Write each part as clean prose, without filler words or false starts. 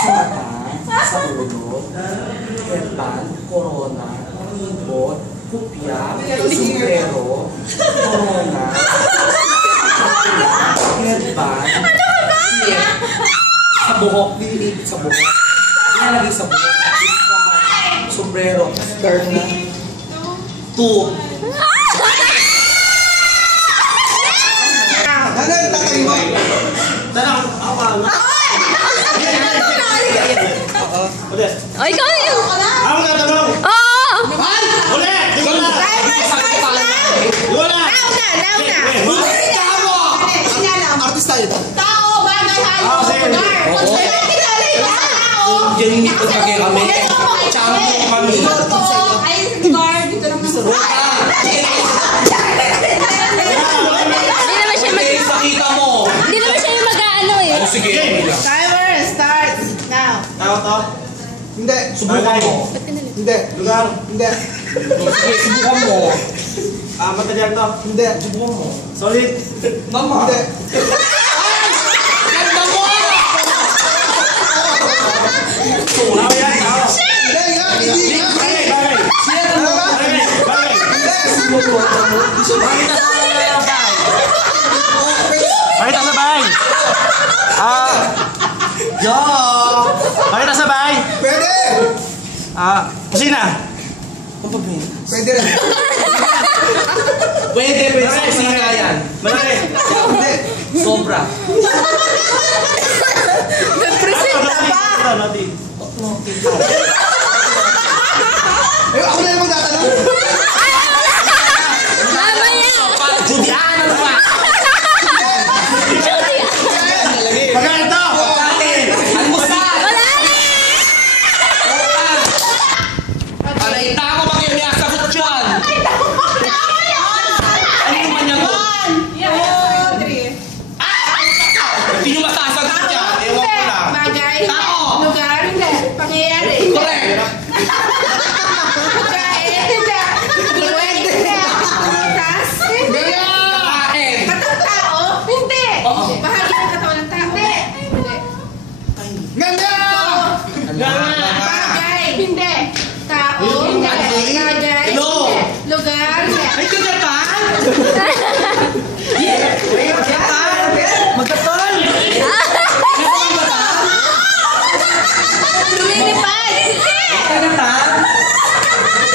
Sa mata, sa ulo, headband, corona, ibot, kupya, sombrero, corona, headband, sa buhok, nililipit sa buhok. Nilalagay sa buhok. Sombrero, skirt na. 2. Hanan, tatay mo. Tanang, ako ang... O, ikaw yun! Ako na tanong! Oo! Ulit! Wala! Wala! Artista yun. Tao, bagay, hayop, lugar. Kilala yung tao. Diyan hindi ko tagay kami. Champion kami. Ay, lugar, dito lang naman. Hindi naman siya mag... Sakita mo. Hindi naman siya yung mag-ano eh. O sige. Timer starts now. Tao to? Hindi. Subukan mo. Hindi. Lugar? Hindi. Sige, subukan mo. Material to? Hindi. Subukan mo. Solid? Mama. Hindi. Ganda mo! Tao yan, tao. Hindi nga. Hindi nga. Bagay, bagay. Siya na mo. Bagay, bagay. Pakita sabay! Yo! Pakita sabay! Pwede. Kusina! Pwede rin. Pwede sa kusina yan. Malaki! Hindi. Sobra. Nag-presenta pa. Nati. Eh, ako na yung magtatanong. Mamaya! Judian ano ba? Pagkain to! Almusal! Wala na! Alaita ko pag yung nasagot dyan! Ano naman yan to? Hindi nyo masasagot yan. Ewan ko lang. Bagay, Tao! lugar, hindi. Pangyayari, hindi. Correct! Pagkain, hindi. Luwag, hindi. Butas, hindi. Kain! Katang-tao, hindi. Oo. Bahagi ng katawan ng tao, hindi. Hindi. Ganda! Bagay, hindi. Tao, hindi. Bagay, Hello. hindi. Lugar, hindi. Ay, kagatan! Magkatan! Lumilipad, hindi. Kagatan!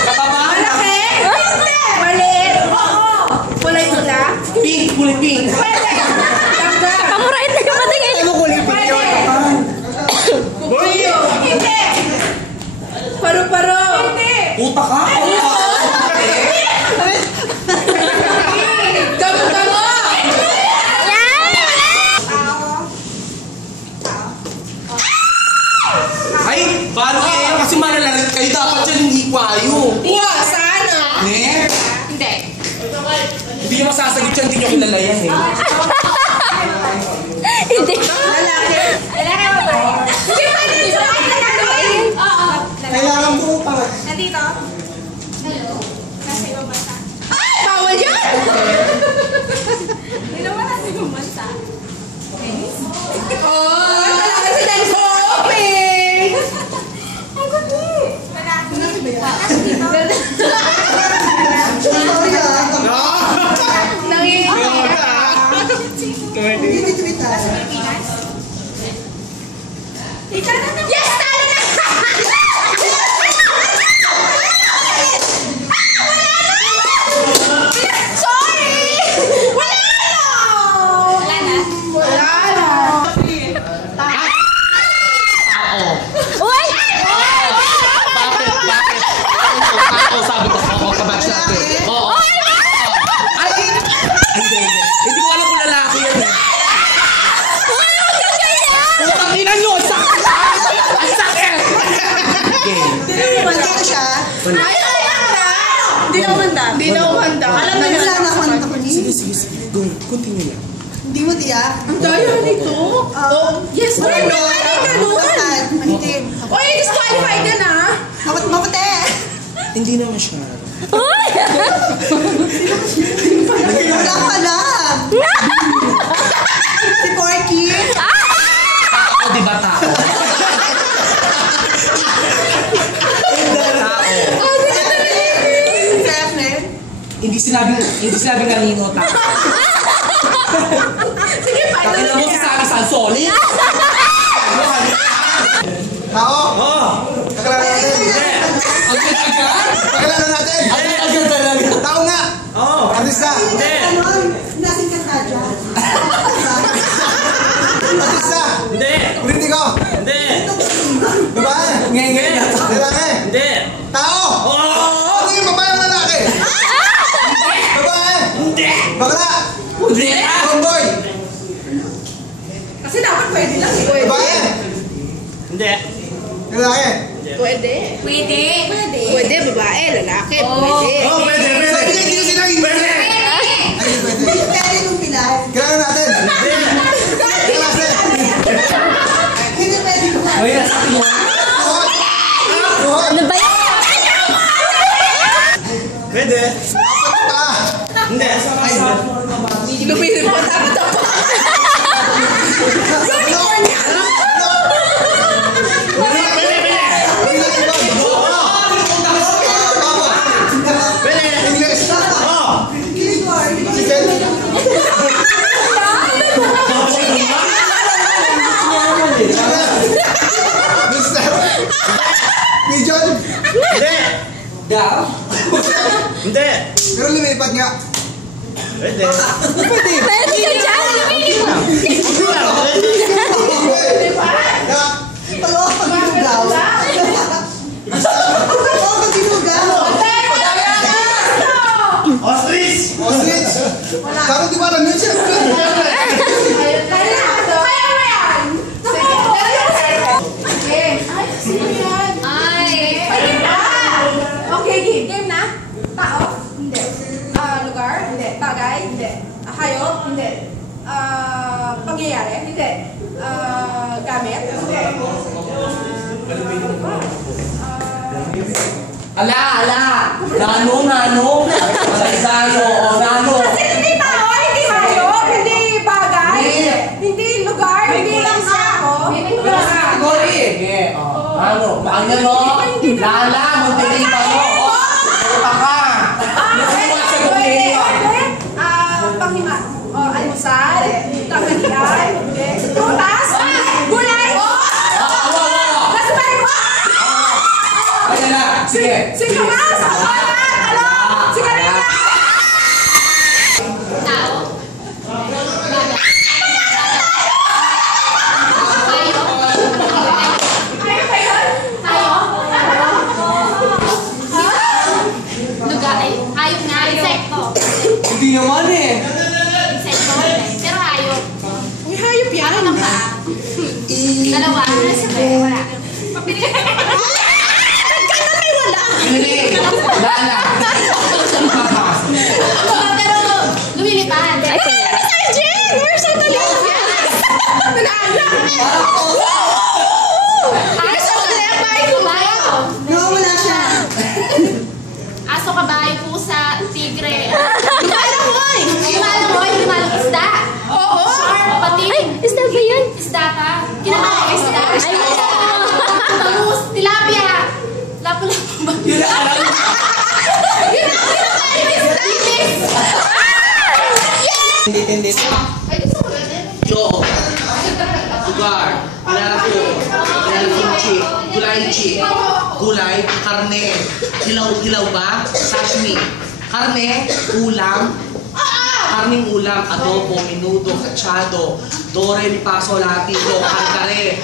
Katawan! Malaki, hindi. Maliit, oo. Kulay pula, Pink! Kulay pink! pwede. Tangga, Pamurait na yung patingin. pwede. Buyo, hindi. Paru-paro, hindi. Puta ka! Gamo-gamo. Ay! Paano kayo? Kasi malalalit kayo. Dapat dyan hindi kwayo. Wow, sana. Ne? Hindi. Hindi nyo masasagot dyan. Hindi nyo kilala yan eh. Hindi. Lalaki. Lalaki ba ba? Hindi pwede dito. Oo. Kailangan mo pa. Nandito? Hello? Nasa ibang bansa? Ay! Bawal yan! Hindi naman nasa ibang bansa. Oh! Talaga si Dan Shopping! Ay, kundi! Nasa dito? Sorry ah. Nanginginig. Hindi kita. Pilipinas? Yes! Talo na! Sorry! Wala na! Wala na? Wala na. Uy! Bakit? Bakit? Ako sabi ko. Oo, kabatch natin. Oo. Ay! Hindi, hindi. Hindi ko alam kung lalaki yan eh. Putang ina nyo! Ang sakit! Ang sakit! Okay. Nandito siya. Ay, handa! Hindi na umanda. Hindi na umanda. Alam na Nagkala yun. na ako ng kapuni. Sige, sige, sige. Go. Continue lang. Hindi mo tiyak. Ang daya nito. Oh, yes, no. Ano ka nun? Bastard. Manitim. Oy, disqualified ka na. Maputi. Hindi naman siya. Uy! Wala ka lang. sinabing kanino. Sige, pa. Kakila mo sasabi sa solid. Tao. Oo. Kakilala natin. Ang agad? Kakilala natin. Ang agad talaga. Tao nga. Oo. Artista. Hindi. Ano? Nasing kanta dyan. Artista. Hindi. Politiko. Hindi. Babae. Ngenge. Lalaki. Hindi. Tao. Oo. Ano yung babae o lalaki? Babae. Hindi. Bakla. Hindi. Tomboy. Kasi dapat pwede lang. Pwede. Babae. Hindi. Lalaki. Pwede. Pwede. Pwede. Pwede, babae, lalaki. Pwede. Oh, pwede. Sabi niya, hindi ko sinagin. Pwede. Ay, pwede. Pwede nung pilay. Kilala natin. Klase. Hindi pwede nung Ay, nasabi mo. Ano ba yan? Pwede. Hindi. Lumilip po dapat ako. English. Oh. Chicken. Mister. Pigeon. Hindi. Daw? Hindi. Pero lumipat nga. Pwede. Pwede ka dyan. Lumili mo. Pag-o, pag-inugaw. Oo, pag-inugaw. Ostrich. Ostrich. Bakit di ba alam yun siya? Okay, game na. Tao? Hindi. Lugar? Hindi. Bagay? Hindi. Hayop? Hindi. Pangyayari? Hindi. Gamit? Hindi. Ala. Nano. Sayo. O, nano. Kasi hindi tao, hindi hayop, hindi bagay, hindi lugar, hindi lang ako. Kategory. Sige. O, nano. Maanya no. Lala. Muntiling pa no. O, puta ka. Nakuha sa gumili. Panghima, almusal, tanghalian, prutas, gulay, nasa bahay mo. Ayan na. Sige. Singkamas, talong, sigarilyo. Ayun ba yun? Hayop nga, insekto. Hindi naman eh. Insekto, pero hayop. May hayop yan. Ano lang ba? Dalawa, ano sa bayo? Wala. Papili ka. Hindi. Lala. Pero lumilipad. Ay, kaya. We're so talent. Aso, kabayo. Nawawala siya. Aso, kabayo, pusa, tigre. Lumalang isda. Oo. Shark, pating. Ay, isda ba yun? Isda pa. Kinakain isda. Tamus, tilapia. Lapu-lapu ba? Yun na alam. Hindi. Ay, gusto ko ganun. Jo. Lugar. Kimchi. Gulay. Karne. Hilaw ba? Sashimi. Karne. Ulam. Karning ulam. Adobo. Menudo. Cachado. Dore. Lipaso. Latido. Kare.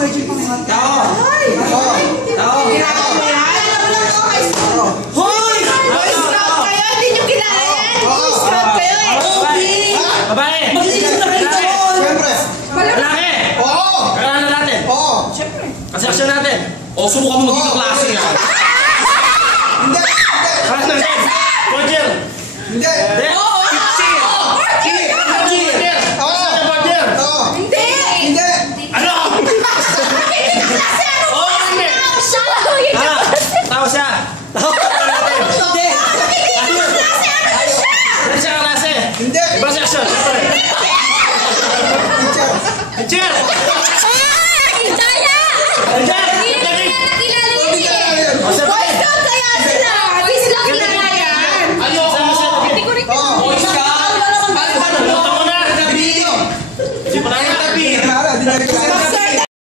Virgin pang mga. Tao. Hoy! Scout kayo, hindi nyo kilala yan. Scout kayo eh. Babae. Mag-iisip na kayo doon. Siyempre. Lalaki. Oo. Kailangan natin. Oo. Kasi action natin. O, subukan mo maging klase yan.